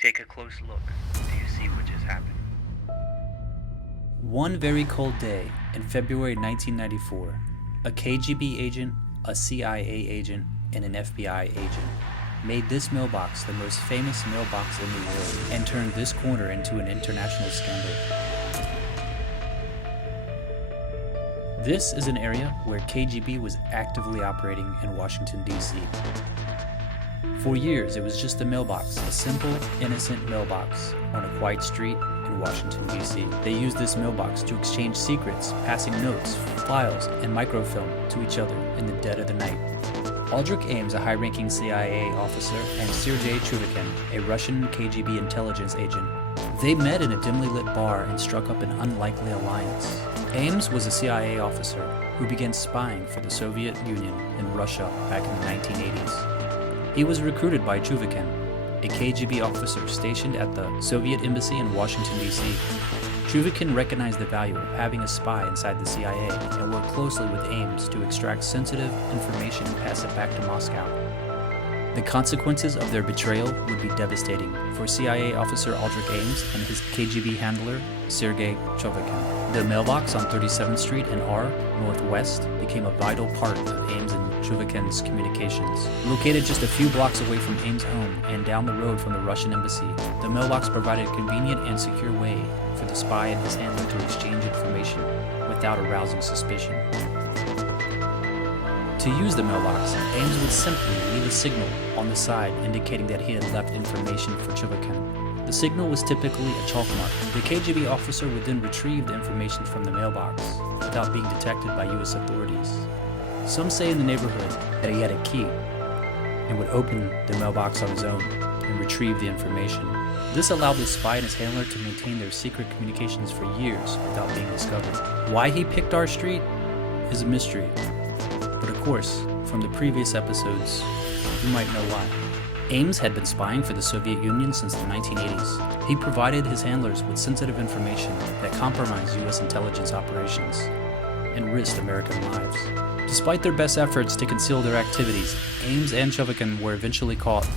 Take a close look. Do you see what just happened? One very cold day in February 1994, a KGB agent, a CIA agent, and an FBI agent made this mailbox the most famous mailbox in the world and turned this corner into an international scandal. This is an area where KGB was actively operating in Washington, D.C. For years, it was just a mailbox, a simple, innocent mailbox on a quiet street in Washington, D.C. They used this mailbox to exchange secrets, passing notes, files, and microfilm to each other in the dead of the night. Aldrich Ames, a high-ranking CIA officer, and Sergei Chuvakin, a Russian KGB intelligence agent, they met in a dimly lit bar and struck up an unlikely alliance. Ames was a CIA officer who began spying for the Soviet Union in Russia back in the 1980s. He was recruited by Chuvakin, a KGB officer stationed at the Soviet Embassy in Washington, D.C. Chuvakin recognized the value of having a spy inside the CIA and worked closely with Ames to extract sensitive information and pass it back to Moscow. The consequences of their betrayal would be devastating for CIA officer Aldrich Ames and his KGB handler, Sergei Chuvakin. The mailbox on 37th Street and R Northwest became a vital part of Ames and Chuvakin's communications. Located just a few blocks away from Ames' home and down the road from the Russian embassy, the mailbox provided a convenient and secure way for the spy and his handler to exchange information without arousing suspicion. To use the mailbox, Ames would simply leave a signal on the side indicating that he had left information for Chuvakin. The signal was typically a chalk mark. The KGB officer would then retrieve the information from the mailbox without being detected by U.S. authorities. Some say in the neighborhood that he had a key and would open the mailbox on his own and retrieve the information. This allowed the spy and his handler to maintain their secret communications for years without being discovered. Why he picked our street is a mystery. But of course, from the previous episodes, you might know why. Ames had been spying for the Soviet Union since the 1980s. He provided his handlers with sensitive information that compromised U.S. intelligence operations and risked American lives. Despite their best efforts to conceal their activities, Ames and Chuvakin were eventually caught.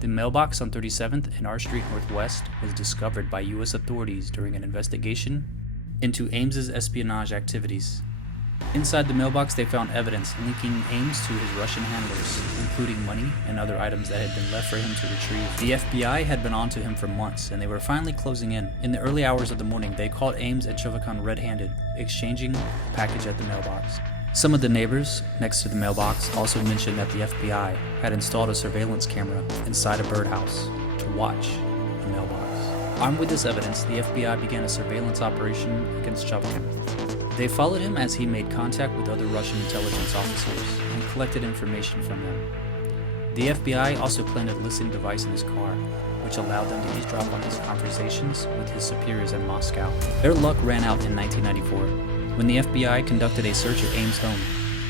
The mailbox on 37th and R Street Northwest was discovered by U.S. authorities during an investigation into Ames's espionage activities. Inside the mailbox, they found evidence linking Ames to his Russian handlers, including money and other items that had been left for him to retrieve. The FBI had been onto him for months, and they were finally closing in. In the early hours of the morning, they caught Ames and Chuvakin red-handed, exchanging a package at the mailbox. Some of the neighbors next to the mailbox also mentioned that the FBI had installed a surveillance camera inside a birdhouse to watch the mailbox. Armed with this evidence, the FBI began a surveillance operation against Chuvakin. They followed him as he made contact with other Russian intelligence officers and collected information from them. The FBI also planted a listening device in his car, which allowed them to eavesdrop on his conversations with his superiors in Moscow. Their luck ran out in 1994, when the FBI conducted a search at Ames' home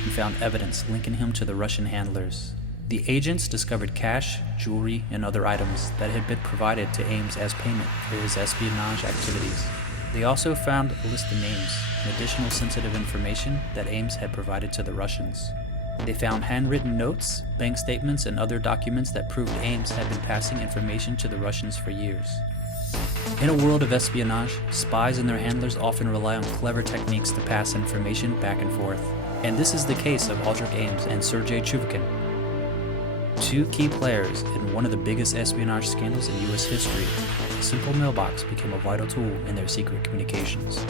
and found evidence linking him to the Russian handlers. The agents discovered cash, jewelry, and other items that had been provided to Ames as payment for his espionage activities. They also found a list of names and additional sensitive information that Ames had provided to the Russians. They found handwritten notes, bank statements, and other documents that proved Ames had been passing information to the Russians for years. In a world of espionage, spies and their handlers often rely on clever techniques to pass information back and forth. And this is the case of Aldrich Ames and Sergei Chuvakin, two key players in one of the biggest espionage scandals in U.S. history. A simple mailbox became a vital tool in their secret communications.